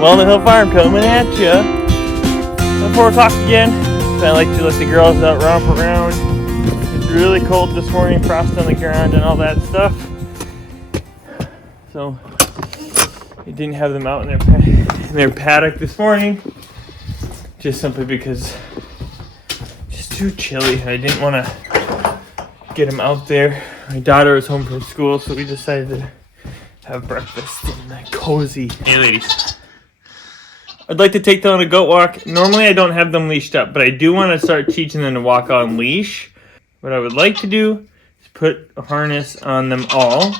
Walnut Hill Farm coming at ya. 4 o'clock again. So I like to let the girls out romp around. It's really cold this morning, frost on the ground and all that stuff. So I didn't have them out in their paddock this morning, just simply because it's just too chilly. I didn't want to get them out there. My daughter was home from school, so we decided to have breakfast in the cozy. Hey ladies, I'd like to take them on a goat walk. Normally I don't have them leashed up, but I do want to start teaching them to walk on leash. What I would like to do is put a harness on them all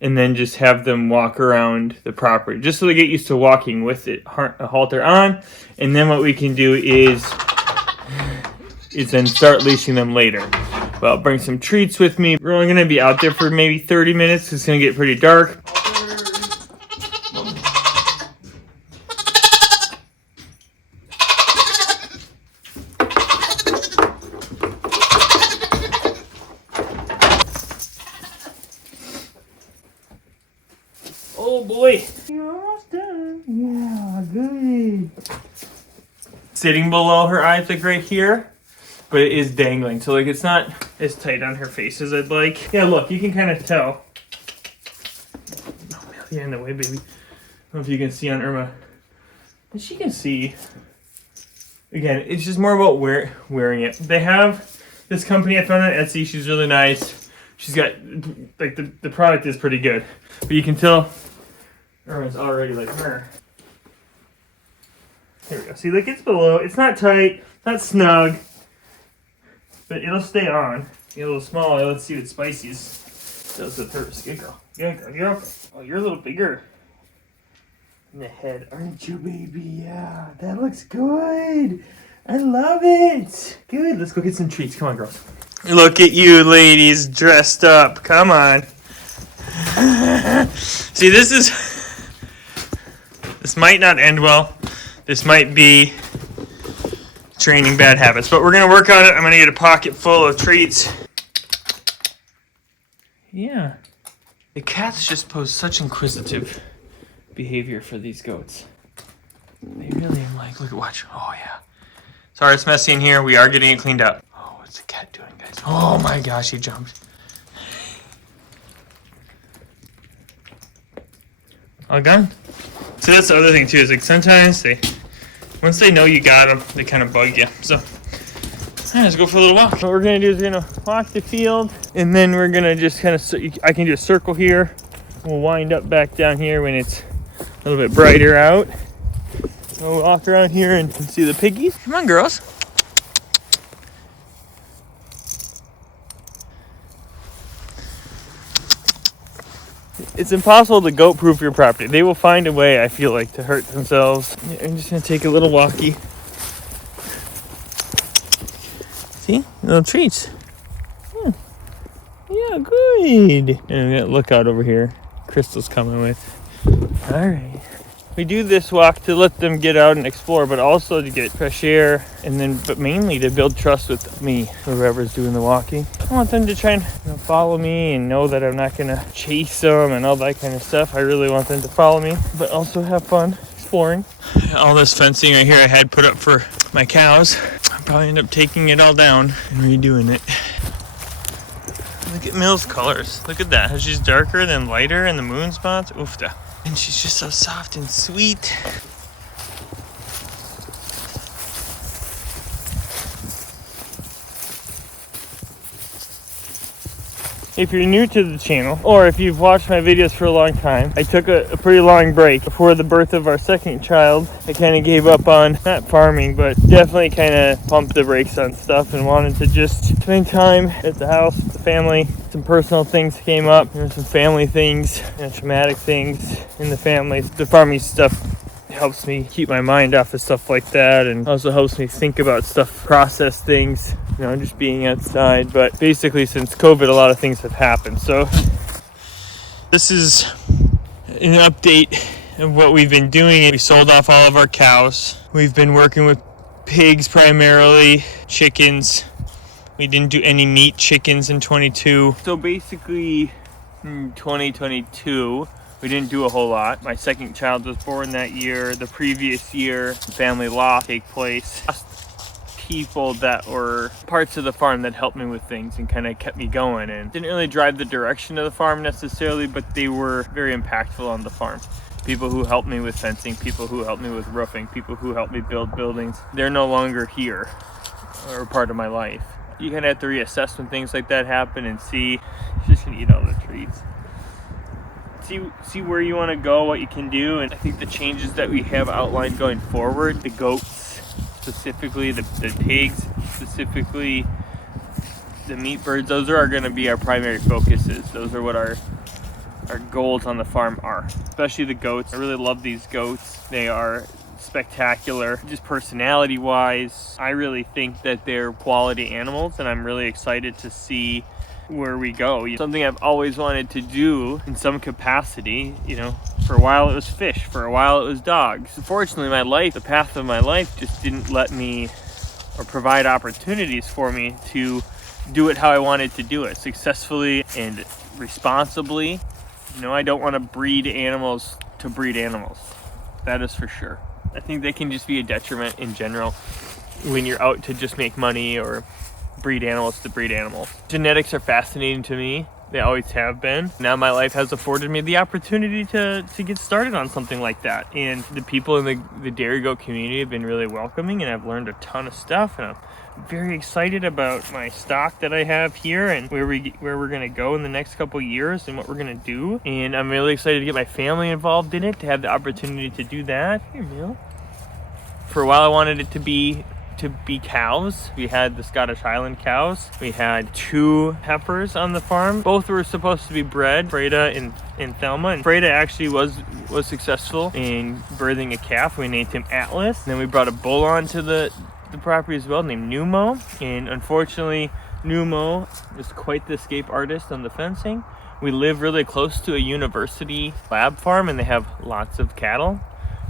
and then just have them walk around the property, just so they get used to walking with a halter on. And then what we can do is then start leashing them later. But I'll bring some treats with me. We're only gonna be out there for maybe 30 minutes. It's gonna get pretty dark. Oh boy. You're almost done. Yeah, good. Sitting below her eyes, like right here, but it is dangling. So like it's not as tight on her face as I'd like. Yeah, look, you can kind of tell. Oh, Amelia in the way, baby. I don't know if you can see on Irma. But she can see. Again, it's just more about wearing it. They have this company I found on Etsy. She's really nice. She's got, like, the product is pretty good. But you can tell Irma's already like her. Here we go. See, like it's below. It's not tight, not snug, but it'll stay on. Get a little smaller. Let's see what Spicy's does with hers. Good girl. Good girl. You're okay. Oh, you're a little bigger in the head, aren't you, baby? Yeah, that looks good. I love it. Good. Let's go get some treats. Come on, girls. Look at you, ladies, dressed up. Come on. See, this might not end well. This might be training bad habits, but we're going to work on it. I'm going to get a pocket full of treats. Yeah. The cats just pose such inquisitive behavior for these goats. They really like, look, watch. Oh, yeah. Sorry, it's messy in here. We are getting it cleaned up. Oh, what's the cat doing, guys? Oh, my gosh, he jumped. All gone? So that's the other thing too, is like sometimes once they know you got them, they kind of bug you. So let's go for a little walk. What we're gonna do is we're gonna walk the field, and then we're gonna just kind of, I can do a circle here. We'll wind up back down here when it's a little bit brighter out. So we'll walk around here and see the piggies. Come on, girls. It's impossible to goat-proof your property. They will find a way, I feel like, to hurt themselves. I'm just going to take a little walkie. See? Little treats. Yeah, good. And we got a lookout over here. Crystal's coming with. All right. We do this walk to let them get out and explore, but also to get fresh air, and then, but mainly to build trust with me, whoever's doing the walking. I want them to try and follow me and know that I'm not gonna chase them and all that kind of stuff. I really want them to follow me, but also have fun exploring. All this fencing right here I had put up for my cows. I'll probably end up taking it all down and redoing it. Look at Mill's colors. Look at that. How she's darker than lighter in the moon spots. Oofda. And she's just so soft and sweet. If you're new to the channel, or if you've watched my videos for a long time, I took a pretty long break before the birth of our second child. I kind of gave up on, not farming, but definitely kind of pumped the brakes on stuff and wanted to just spend time at the house with the family. Some personal things came up. There were some family things, traumatic things in the family. The farming stuff helps me keep my mind off of stuff like that, and also helps me think about stuff, process things, just being outside. But basically, since COVID, a lot of things have happened. So this is an update of what we've been doing. We sold off all of our cows. We've been working with pigs primarily, chickens. We didn't do any meat chickens in 22. So basically, in 2022, We didn't do a whole lot. My second child was born that year. The previous year, family loss take place. People that were parts of the farm that helped me with things and kind of kept me going, and didn't really drive the direction of the farm necessarily, but they were very impactful on the farm. People who helped me with fencing, people who helped me with roofing, people who helped me build buildings. They're no longer here or part of my life. You kind of have to reassess when things like that happen and see, just gonna eat all the treats. See where you want to go, what you can do, and I think the changes that we have outlined going forward, the goats specifically, the pigs specifically, the meat birds, those are going to be our primary focuses. Those are what our goals on the farm are, especially the goats. I really love these goats. They are spectacular, just personality wise. I really think that they're quality animals, and I'm really excited to see where we go. Something I've always wanted to do in some capacity. For a while it was fish, for a while it was dogs. Unfortunately, the path of my life just didn't let me or provide opportunities for me to do it how I wanted to do it, successfully and responsibly. I don't want to breed animals to breed animals. That is for sure. I think they can just be a detriment in general when you're out to just make money or breed animals to breed animals. Genetics are fascinating to me. They always have been. Now my life has afforded me the opportunity to get started on something like that. And the people in the dairy goat community have been really welcoming, and I've learned a ton of stuff, and I'm very excited about my stock that I have here and where we're gonna go in the next couple years and what we're gonna do. And I'm really excited to get my family involved in it, to have the opportunity to do that. Here, Neil. For a while I wanted it to be cows. We had the Scottish Highland cows. We had 2 heifers on the farm. Both were supposed to be bred, Freda and Thelma. And Freda actually was successful in birthing a calf. We named him Atlas. And then we brought a bull onto the property as well, named Numo. And unfortunately, Numo is quite the escape artist on the fencing. We live really close to a university lab farm, and they have lots of cattle.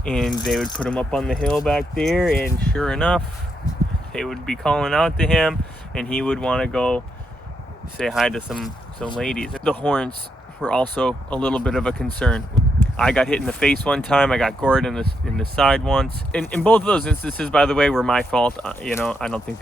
And they would put him up on the hill back there, and sure enough, they would be calling out to him, and he would want to go say hi to some ladies. The horns were also a little bit of a concern. I got hit in the face one time. I got gored in the side once. In both of those instances, by the way, were my fault. I don't think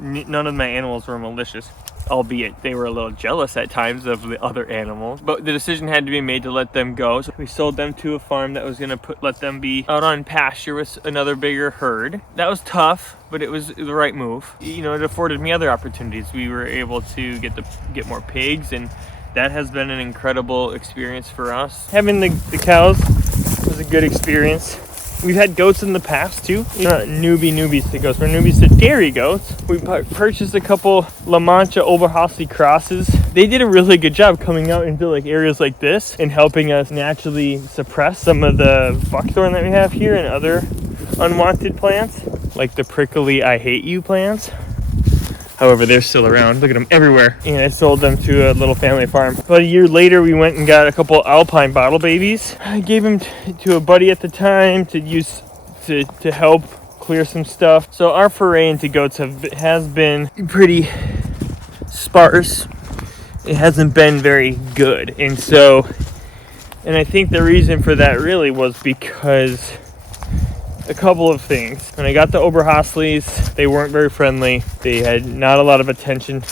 none of my animals were malicious, albeit they were a little jealous at times of the other animals. But the decision had to be made to let them go. So we sold them to a farm that was going to let them be out on pasture with another bigger herd. That was tough, but it was the right move. It afforded me other opportunities. We were able to get more pigs, and that has been an incredible experience for us. Having the cows was a good experience. We've had goats in the past too. Not newbies to goats, we're newbies to dairy goats. We purchased a couple La Mancha Oberhasli crosses. They did a really good job coming out into areas like this and helping us naturally suppress some of the buckthorn that we have here and other unwanted plants, like the prickly I hate you plants. However, they're still around. Look at them everywhere. And I sold them to a little family farm. About a year later, we went and got a couple Alpine bottle babies. I gave them to a buddy at the time to use to help clear some stuff. So our foray into goats has been pretty sparse. It hasn't been very good. And I think the reason for that really was because a couple of things. When I got the Oberhaslis, they weren't very friendly. They had not a lot of attention.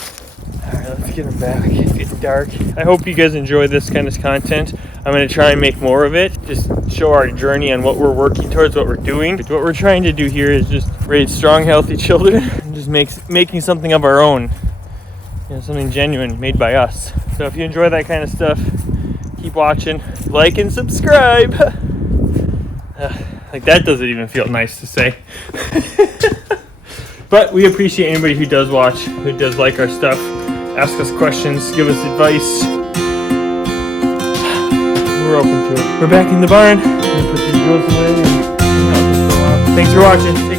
All right, let's get them back. It's getting dark. I hope you guys enjoy this kind of content. I'm going to try and make more of it. Just show our journey on what we're working towards, what we're doing. What we're trying to do here is just raise strong, healthy children and just making something of our own. Something genuine made by us. So if you enjoy that kind of stuff, keep watching, like and subscribe. That doesn't even feel nice to say. But we appreciate anybody who does watch, who does like our stuff, ask us questions, give us advice. We're open to it. We're back in the barn. I'm gonna put these girls away and thanks for watching.